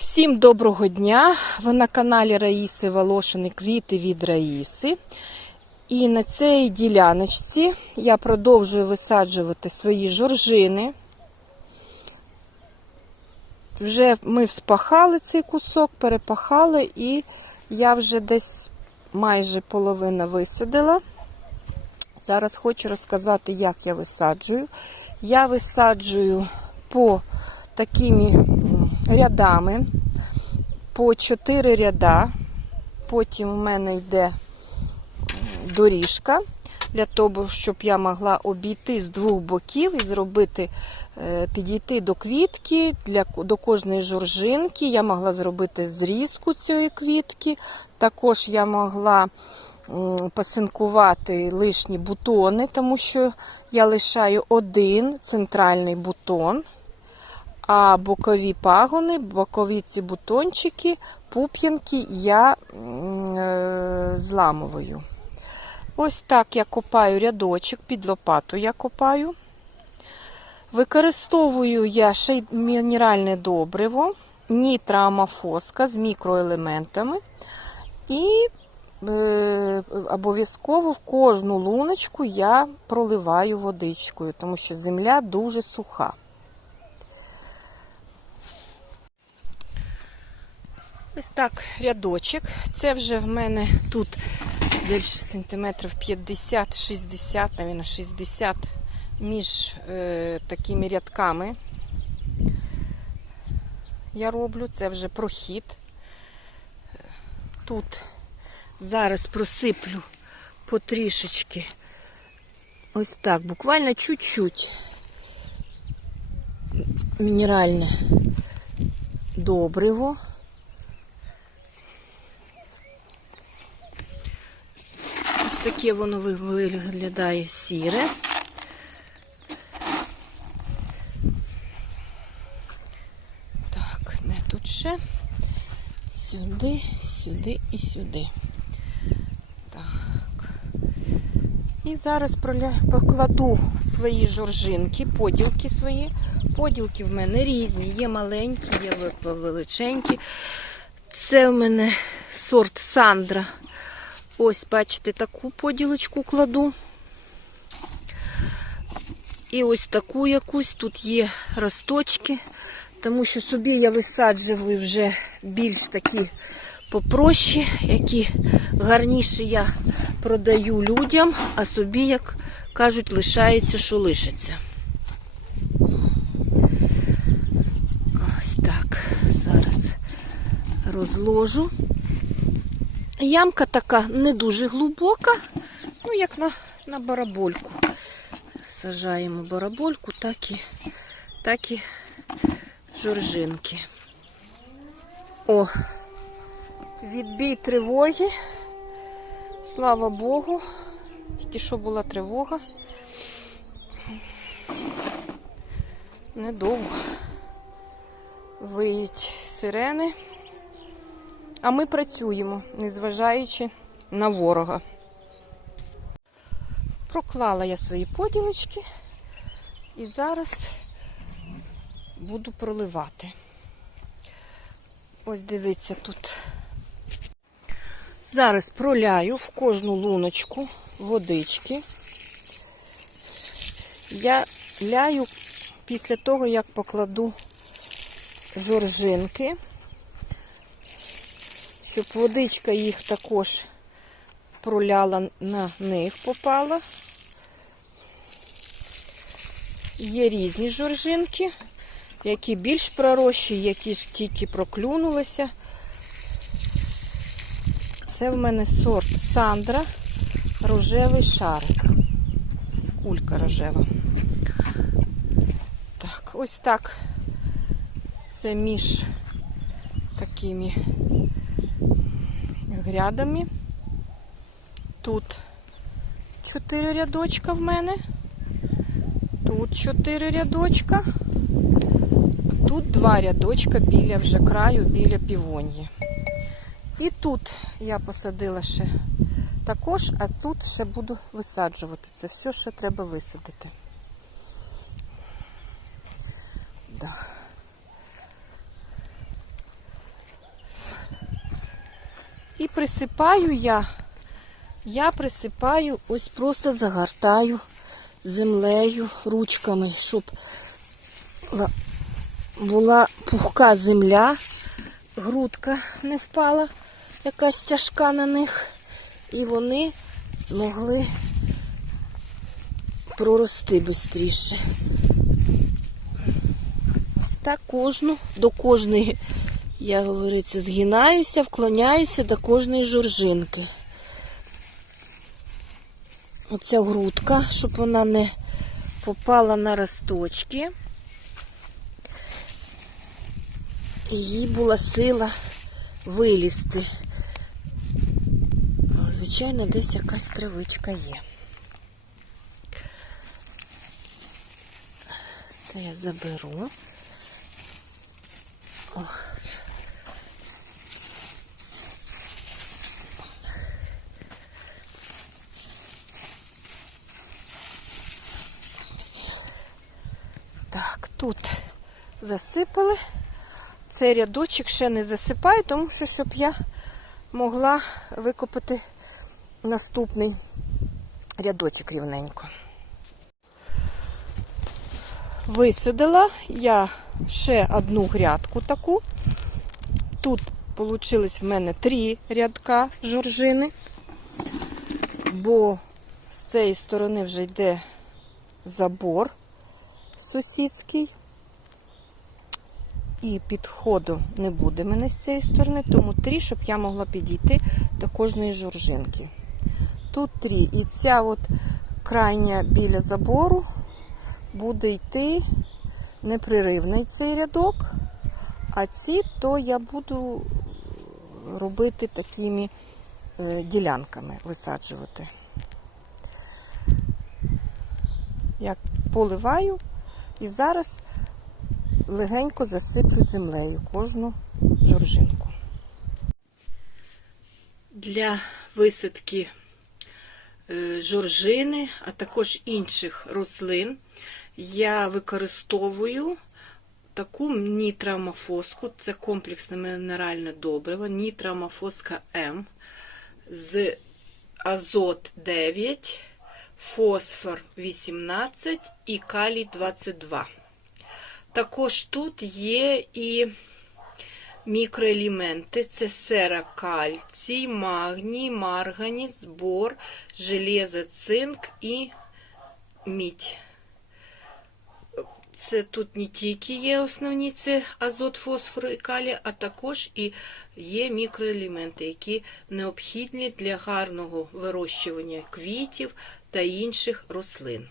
Всім доброго дня! Ви на каналі Раїси Волошини Квіти від Раїси. І на цій діляночці я продовжую висаджувати свої жоржини. Вже ми вспахали цей кусок, перепахали, і я вже десь майже половина висадила. Зараз хочу розказати, як я висаджую. Я висаджую по такими рядами, по 4 ряда. Потім у мене йде доріжка для того, щоб я могла обійти з двох боків і зробити, е, підійти до квітки, для, до кожної жоржинки. Я могла зробити зрізку цієї квітки. Також я могла пасинкувати лишні бутони, тому що я лишаю один центральний бутон. А бокові пагони, бокові ці бутончики, пуп'янки я е, зламую. Ось так я копаю рядочок, під лопату я копаю. Використовую я ще й мінеральне добриво, нітроамофоска з мікроелементами. І е, обов'язково в кожну луночку я проливаю водичкою, тому що земля дуже суха. Ось так рядочок. Це вже в мене тут десь сантиметрів 50-60, навіть 60 між е, такими рядками. Я роблю, це вже прохід. Тут зараз просиплю потрішечки. Ось так, буквально чуть-чуть мінеральне добриво. Таке воно виглядає сіре. Так, не тут ще. Сюди, сюди і сюди. Так. І зараз покладу свої жоржинки, поділки свої. Поділки в мене різні. Є маленькі, є величенькі. Це в мене сорт Сандра. Ось, бачите, таку поділочку кладу. І ось таку якусь. Тут є росточки, тому що собі я висаджую вже більш такі попроще, які гарніші я продаю людям, а собі, як кажуть, лишається, що лишиться. Ось так. Зараз розложу. Ямка така не дуже глибока, ну як на, на барабольку. Сажаємо барабольку, так і, так і жоржинки. О, відбій тривоги. Слава Богу. Тільки що була тривога. Недовго. Виють сирени. А ми працюємо, незважаючи на ворога. Проклала я свої поділочки і зараз буду проливати. Ось дивіться тут. Зараз проляю в кожну луночку водички. Я ляю після того, як покладу жоржинки щоб водичка їх також проляла на них попала. Є різні жоржинки, які більш пророщі, які ж тільки проклюнулися. Це в мене сорт Сандра, рожевий шарик. Кулька рожева. Так, ось так. Це між такими грядами. Тут 4 рядочка в мене. Тут 4 рядочка. Тут два рядочка біля вже краю, біля півонії. І тут я посадила ще також, а тут ще буду висаджувати. Це все, що треба висадити. Да. І присипаю я, я присипаю, ось просто загортаю землею ручками, щоб була пухка земля, грудка не впала, якась тяжка на них, і вони змогли прорости швидше. Ось так кожну, до кожної, я говориться, згинаюся, вклоняюся до кожної жоржинки. Оця грудка, щоб вона не попала на росточки. І їй була сила вилізти. Звичайно, десь якась травичка є. Це я заберу. О. Так, тут засипали. Цей рядочок ще не засипаю, тому що щоб я могла викопати наступний рядочок рівненько. Висадила я ще одну грядку таку. Тут вийшло в мене три рядка жоржини, бо з цієї сторони вже йде забор сусідський. І підходу не буде мене з цієї сторони, тому три, щоб я могла підійти до кожної жоржинки. Тут три. І ця от крайня біля забору буде йти непреривний цей рядок, а ці то я буду робити такими е, ділянками висаджувати. Я поливаю і зараз легенько засиплю землею кожну жоржинку. Для висадки е, жоржини, а також інших рослин я використовую таку нітрамофоску, це комплексне мінеральне добриво, нітрамофоска М з азот 9, фосфор 18 і калій 22. Також тут є і мікроелементи: це сера, кальцій, магній, марганіт, бор, железо, цинк і мідь. Це тут не тільки є основні, це азот, фосфор і калій, а також і є мікроелементи, які необхідні для гарного вирощування квітів та інших рослин.